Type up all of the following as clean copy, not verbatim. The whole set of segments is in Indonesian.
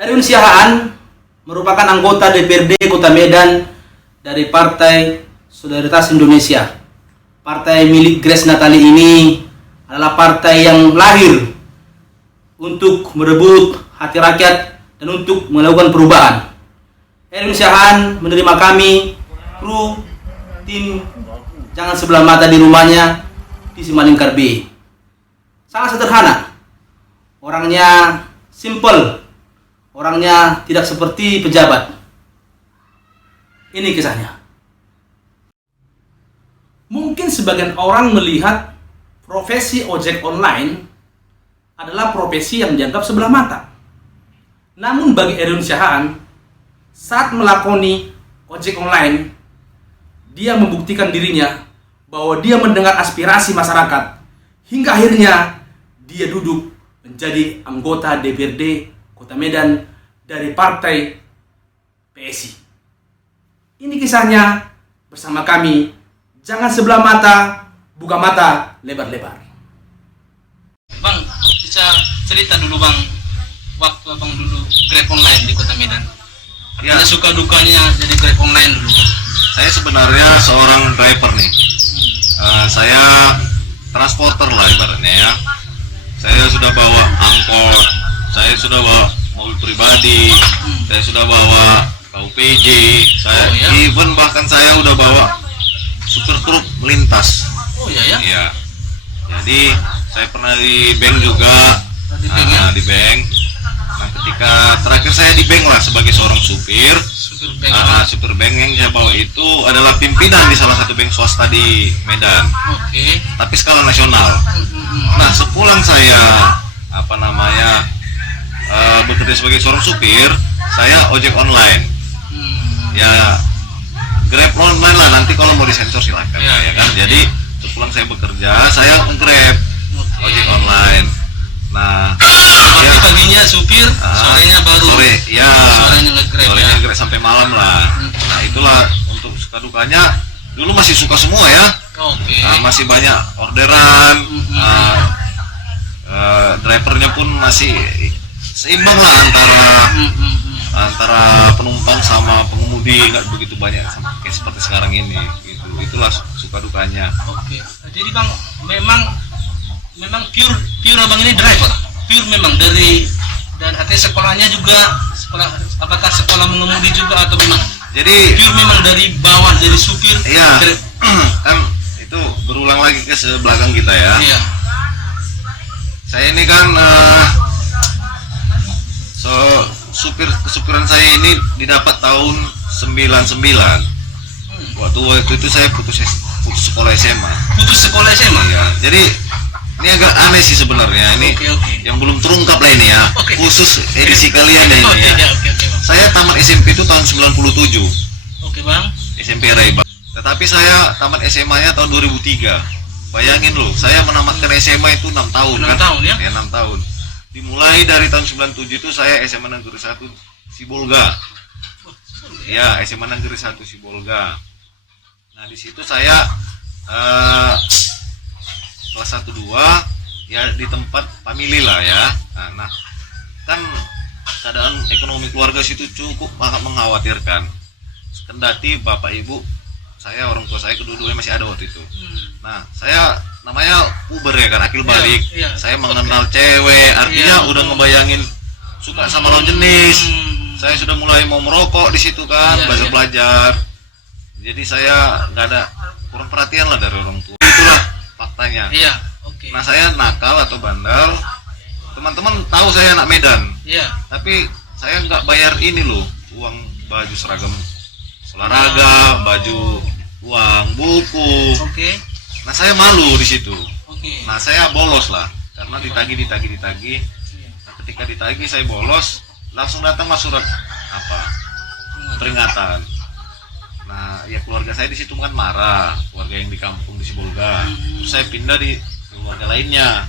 Erwin Siahaan merupakan anggota DPRD Kota Medan dari Partai Solidaritas Indonesia. Partai milik Grace Natali ini adalah partai yang lahir untuk merebut hati rakyat dan untuk melakukan perubahan. Erwin Siahaan menerima kami, kru, tim Jangan Sebelah Mata di rumahnya di Simalingkar B. Sangat sederhana, orangnya simple, orangnya tidak seperti pejabat. Ini kisahnya. Mungkin sebagian orang melihat profesi ojek online adalah profesi yang dianggap sebelah mata. Namun bagi Erwin Siahaan, saat melakoni ojek online, dia membuktikan dirinya bahwa dia mendengar aspirasi masyarakat hingga akhirnya dia duduk menjadi anggota DPRD Kota Medan dari Partai PSI. Ini kisahnya bersama kami. Jangan Sebelah Mata, buka mata lebar-lebar. Bang, bisa cerita dulu bang, waktu abang dulu Grab online di Kota Medan. Ya. Ada suka dukanya jadi Grab online dulu. Saya sebenarnya seorang driver nih. Saya transporter lah ibaratnya ya. Saya sudah bawa angkot, saya sudah bawa mobil pribadi, saya sudah bawa KUPJ, saya even bahkan saya udah bawa super truk melintas. Oh iya ya? Iya. Jadi saya pernah di bank juga. Di bank. Nah, ketika terakhir saya di bank lah sebagai seorang supir. Supir bank yang saya bawa itu adalah pimpinan di salah satu bank swasta di Medan. Oke. Tapi skala nasional. Nah, sepulang saya bekerja sebagai seorang supir, saya ojek online. Ya, Grab online lah, nanti kalau mau disensor silahkan ya kan. Jadi sepulang saya bekerja, saya nge-Grab ojek online. Nah, berarti paginya supir, sorenya baru. Sore, ya. Sorenya nge-Grab. Sorenya nge-Grab sampai malam lah. Nah, itulah untuk suka dukanya. Dulu masih suka semua ya. Oke. Nah, masih banyak orderan. Drivernya pun masih seimbang lah antara penumpang sama pengemudi, nggak begitu banyak kayak seperti sekarang ini. Itulah suka dukanya. Oke. Jadi bang, memang pure abang ini driver, pure memang dan artinya sekolahnya juga apakah sekolah mengemudi juga atau memang? Jadi pure memang dari bawah, dari supir. Iya. Kan itu berulang lagi ke belakang kita ya. Iya. Saya ini kan kesupiran saya ini didapat tahun 99. Waktu itu saya putus sekolah SMA. Putus sekolah SMA? Ya. Jadi ini agak aneh sih sebenarnya ini. Yang belum terungkap lah ini ya. Khusus edisi kalian ya ini ya. Saya tamat SMP itu tahun 97. Oke bang. SMP Raiba. Tetapi saya tamat SMA-nya tahun 2003. Bayangin loh, saya menamatkan SMA itu 6 tahun 6 tahun ya? Ya 6 tahun. Dimulai dari tahun 97 itu saya SMA Negeri 1 Sibolga. Ya, SMA Negeri 1 Sibolga. Nah, di situ saya kelas 1 2 ya di tempat family lah ya. Nah, kan keadaan ekonomi keluarga situ cukup sangat mengkhawatirkan. Kendati bapak ibu saya, orang tua saya kedua-duanya masih ada waktu itu. Nah, saya namanya Uber ya kan, akil balik. Saya mengenal cewek, artinya udah ngebayangin suka sama lawan jenis. Saya sudah mulai mau merokok di situ kan, belajar. Jadi saya nggak ada kurang perhatian lah dari orang tua. Itulah faktanya. Nah, saya nakal atau bandel. Teman-teman tahu saya anak Medan. Tapi saya nggak bayar ini loh, uang baju seragam olahraga, baju, uang, buku. Nah, saya malu di situ. Nah, saya bolos lah karena ditagih. Nah, ketika ditagih saya bolos, langsung datang surat peringatan. Nah, ya keluarga saya di situ kan marah, keluarga yang di kampung di Sibolga. Terus saya pindah di keluarga lainnya.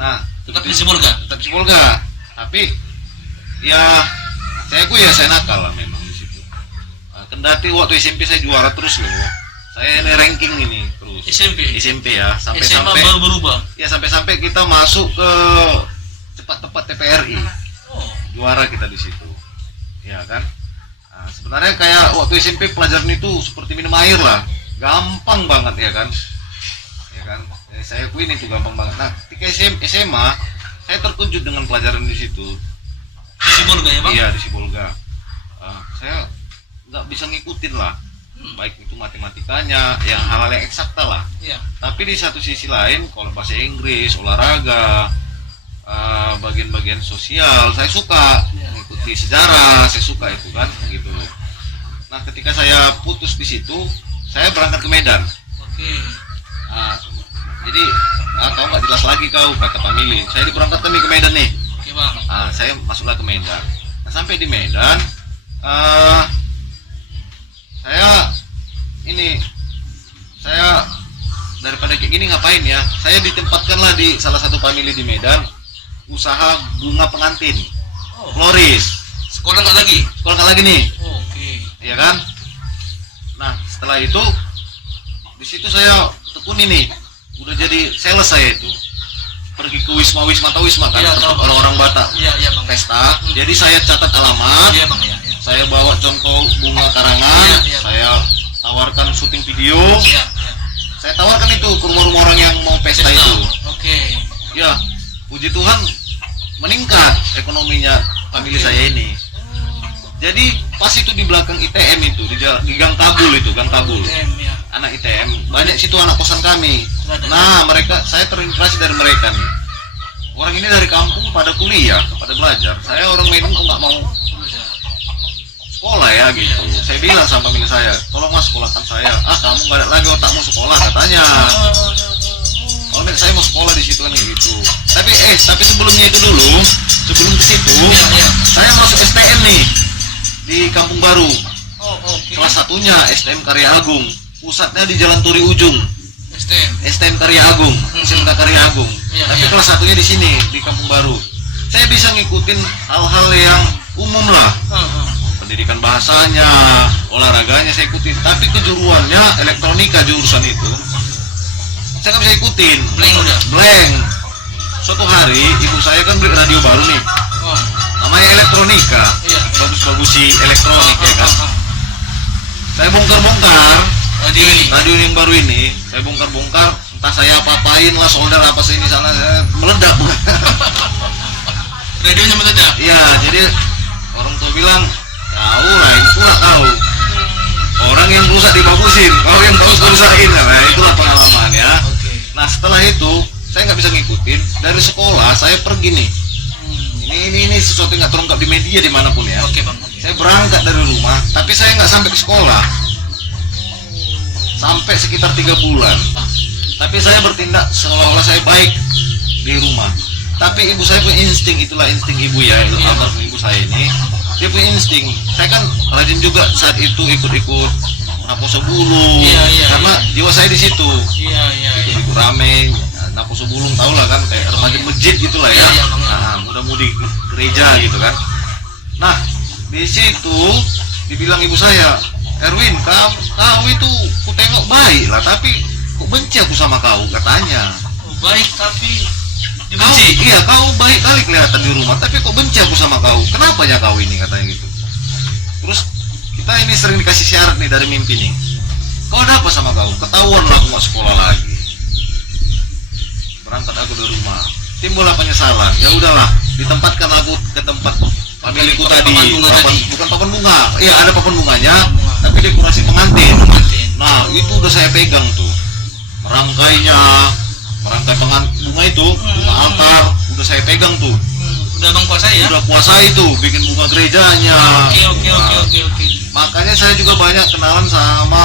Nah, tetap di Sibolga. Tapi ya saya nakal lah memang di situ. Kendati waktu SMP saya juara terus loh. Saya ini ranking ini terus. SMP ya, sampai baru berubah. Ya sampai kita masuk ke cepat tepat TPRI. juara kita di situ, ya kan. Nah, sebenarnya kayak waktu SMP pelajaran itu seperti minum air lah, gampang banget ya kan, saya akuin itu gampang banget. Nah ketika SMA saya terkejut dengan pelajaran di situ. Di Sibolga ya bang? Iya di Sibolga. Saya nggak bisa ngikutin lah, baik itu matematikanya, yang hal-hal yang eksakta lah. Iya. Tapi di satu sisi lain, kalau bahasa Inggris, olahraga, bagian-bagian sosial, saya suka mengikuti sejarah, saya suka itu kan, gitu. Nah, ketika saya putus di situ, saya berangkat ke Medan. Oke. Nah, jadi, kau nggak jelas lagi kau, kata family. Saya diberangkatkan nih ke Medan nih. Oke bang. Nah, saya masuklah ke Medan. Nah, sampai di Medan, saya daripada kayak gini ngapain ya? Saya ditempatkanlah di salah satu family di Medan, usaha bunga pengantin, floris. Sekolah nggak lagi? Sekolah nggak lagi nih, Oke. ya kan? Nah setelah itu, di situ saya tekuni nih, udah jadi sales saya itu, pergi ke wisma atau wisma kan, Iya, tempat tahu. orang-orang Batak Iya bang. pesta. Jadi saya catat alamat, Iya bang. Iya. saya bawa contoh bunga karangan, Iya. saya tawarkan syuting video, Iya. saya tawarkan itu ke rumah-rumah orang yang mau pesta itu. Oke. Ya, puji Tuhan meningkat ekonominya famili saya ini. Jadi pas itu di belakang ITM itu di Gang Tabul itu, Gang Tabul. Ya. Anak ITM, banyak situ anak kosan kami. Ada. Nah, saya terinspirasi dari mereka nih. Orang ini dari kampung pada kuliah, pada belajar. Saya orang Medan kok nggak mau sekolah ya gitu. Saya bilang sama famili saya, tolong mas sekolahkan saya. Kamu nggak ada lagi otakmu sekolah katanya. Kalau saya mau sekolah di situ kan gitu. Tapi sebelumnya itu dulu, sebelum ke situ, saya masuk STM nih di Kampung Baru. Oke. Kelas satunya STM Karya Agung. Pusatnya di Jalan Turi Ujung. STM Karya Agung, SMK Karya Agung. Tapi kelas satunya di sini di Kampung Baru. Saya bisa ngikutin hal-hal yang umum lah. Pendidikan bahasanya, olahraganya saya ikutin. Tapi kejuruannya elektronika jurusan itu, saya nggak bisa ikutin. Blank. Suatu hari ibu saya kan beli radio baru nih, namanya elektronika. Bagus-bagus sih elektronik ya kan. Saya bongkar-bongkar radio yang baru ini, saya bongkar-bongkar, entah saya apa-apain lah, solder apa sini sana, saya meledak. Radionya meledak. Iya, jadi orang tua bilang, kau lain pula kau. Orang yang rusak dibagusin, kau yang bagus dirusakin. Nah, itulah pengalaman ya. Nah, setelah itu saya nggak bisa ngikutin. Dari sekolah saya pergi nih. Ini sesuatu yang nggak terungkap di media dimanapun ya. Oke bang. Saya berangkat dari rumah, tapi saya nggak sampai ke sekolah. Sampai sekitar 3 bulan. Tapi saya bertindak seolah-olah saya baik di rumah. Tapi ibu saya punya insting, itulah insting ibu ya, almarhum ibu saya ini. Dia punya insting. Saya kan rajin juga saat itu ikut-ikut Naposo Bulung. Karena jiwa saya di situ. Ikut rame, Naposo Bulung tau lah kan, kayak remaja masjid gitulah ya. Nah, muda-mudi gereja gitu kan. Nah, di situ dibilang ibu saya, Erwin, kau itu ku tengok baik lah, tapi kok benci aku sama kau, katanya. Baik tapi dibenci? Iya, kau baik kali kelihatan di rumah, tapi kok benci aku sama kau, kenapa ya kau ini, katanya gitu. Terus kita ini sering dikasih syarat nih dari mimpi nih, kau ada apa sama kau, ketahuan lah aku gak sekolah lagi. Berangkat aku dari rumah, timbullah penyesalan. Ya udahlah, ditempatkan aku ke tempat familiku tadi, bukan papan bunga, iya ada papan bunganya, tapi dekorasi pengantin. Nah itu udah saya pegang tuh, merangkai bunga itu, bunga altar, udah saya pegang tuh. Udah bang kuasai ya? Udah kuasai tuh, bikin bunga gerejanya. Oke. Makanya saya juga banyak kenalan sama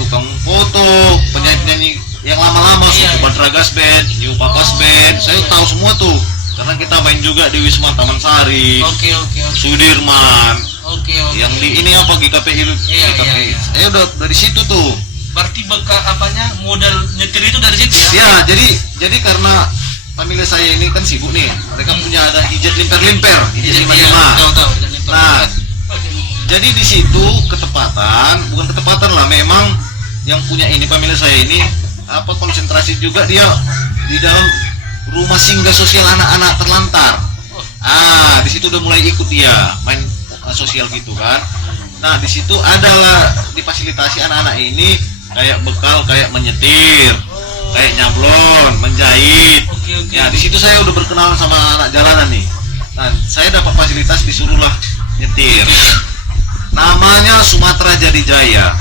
tukang foto, penyanyi-penyanyi yang lama-lama, Badra Gas Band, New Papas Band, saya tahu semua tuh. Karena kita main juga di Wisma Taman Sari, Sudirman, yang di ini apa GKPI, saya udah dari situ tuh. Berarti modal nyetir itu dari situ ya? Ya, jadi karena famili saya ini kan sibuk nih, mereka punya ada hijat limper, hijat 55. Nah, jadi di situ bukan ketepatan lah, memang yang punya ini famili saya ini konsentrasi juga dia di dalam rumah singgah sosial anak-anak terlantar. Di situ udah mulai ikut dia main sosial gitu kan. Nah, di situ adalah difasilitasi anak-anak ini kayak bekal, kayak menyetir, kayak nyablon, menjahit. Ya, di situ saya udah berkenalan sama anak jalanan nih. Nah, saya dapat fasilitas disuruhlah nyetir. Namanya Sumatera Jadi Jaya.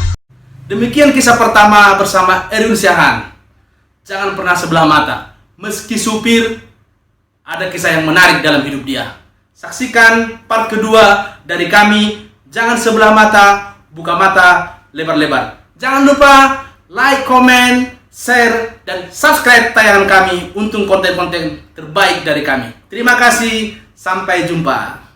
Demikian kisah pertama bersama Erwin Syahan. Jangan pernah sebelah mata. Meski supir, ada kisah yang menarik dalam hidup dia. Saksikan part kedua dari kami. Jangan sebelah mata, buka mata lebar-lebar. Jangan lupa like, comment, share, dan subscribe tayangan kami untuk konten-konten terbaik dari kami. Terima kasih, sampai jumpa.